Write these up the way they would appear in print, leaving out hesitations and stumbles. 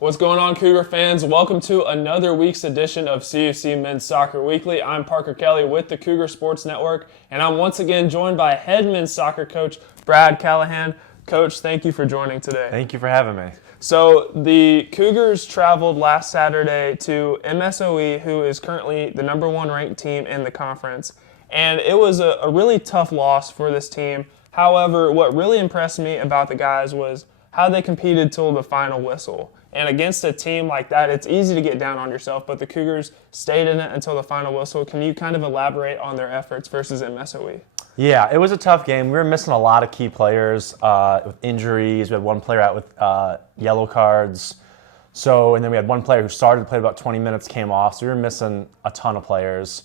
What's going on, Cougar fans? Welcome to another week's edition of CUC Men's Soccer Weekly. I'm Parker Kelly with the Cougar Sports Network, and I'm once again joined by head men's soccer coach Brad Callahan. Coach, thank you for joining today. Thank you for having me. So the Cougars traveled last Saturday to MSOE, who is currently the number one ranked team in the conference, and it was a really tough loss for this team. However, what really impressed me about the guys was how they competed till the final whistle. And against a team like that, it's easy to get down on yourself, but the Cougars stayed in it until the final whistle. Can you kind of elaborate on their efforts versus MSOE? Yeah, it was a tough game. We were missing a lot of key players with injuries. We had one player out with yellow cards. And then we had one player who started, played about 20 minutes, came off. So we were missing a ton of players.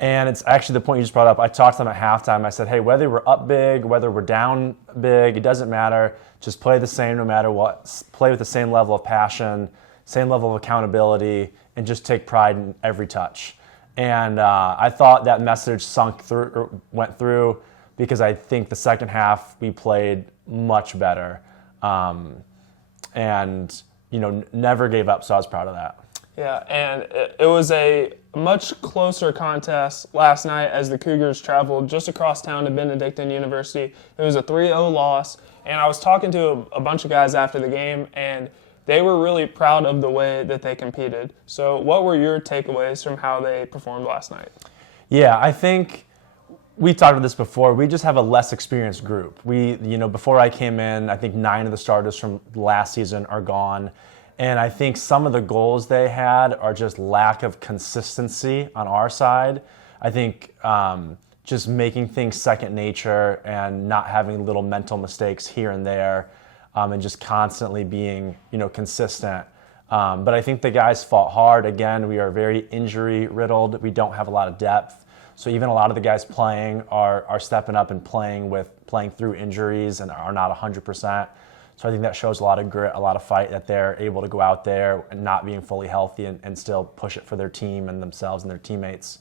And it's actually the point you just brought up. I talked to them at halftime. I said, hey, whether we're up big, whether we're down big, it doesn't matter. Just play the same no matter what. Play with the same level of passion, same level of accountability, and just take pride in every touch. And I thought that message went through because I think the second half we played much better. And, never gave up, so I was proud of that. Yeah, and it was a much closer contest last night as the Cougars traveled just across town to Benedictine University. It was a 3-0 loss, and I was talking to a bunch of guys after the game, and they were really proud of the way that they competed. So what were your takeaways from how they performed last night? Yeah, I think we talked about this before. We just have a less experienced group. Before I came in, I think 9 of the starters from last season are gone. And I think some of the goals they had are just lack of consistency on our side. I think just making things second nature and not having little mental mistakes here and there, and just constantly being, consistent. But I think the guys fought hard. Again, we are very injury riddled. We don't have a lot of depth. So even a lot of the guys playing are stepping up and playing through injuries and are not 100%. So I think that shows a lot of grit, a lot of fight, that they're able to go out there and not being fully healthy and still push it for their team and themselves and their teammates.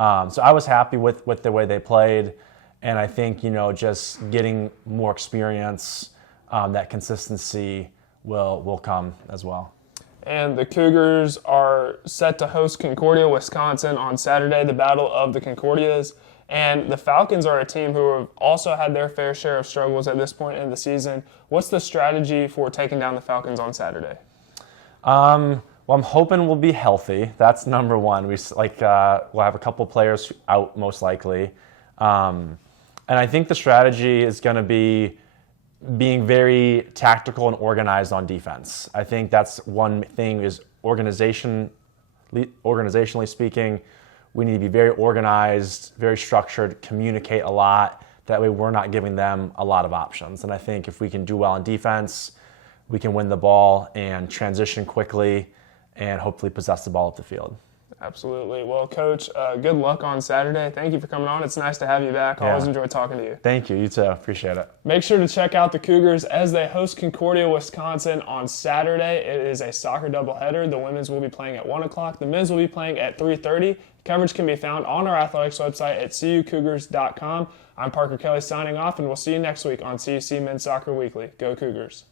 So I was happy with the way they played. And I think, just getting more experience, that consistency will come as well. And the Cougars are set to host Concordia, Wisconsin on Saturday, the Battle of the Concordias. And the Falcons are a team who have also had their fair share of struggles at this point in the season. What's the strategy for taking down the Falcons on Saturday? Well, I'm hoping we'll be healthy. That's number one. We'll have a couple players out most likely. And I think the strategy is going to be being very tactical and organized on defense. I think that's one thing is organizationally speaking, we need to be very organized, very structured, communicate a lot. That way we're not giving them a lot of options. And I think if we can do well on defense, we can win the ball and transition quickly and hopefully possess the ball up the field. Absolutely. Well, Coach, good luck on Saturday. Thank you for coming on. It's nice to have you back. I always enjoy talking to you. Thank you. You too. Appreciate it. Make sure to check out the Cougars as they host Concordia, Wisconsin on Saturday. It is a soccer doubleheader. The women's will be playing at 1 o'clock. The men's will be playing at 3:30. Coverage can be found on our athletics website at cucougars.com. I'm Parker Kelly signing off, and we'll see you next week on CUC Men's Soccer Weekly. Go Cougars.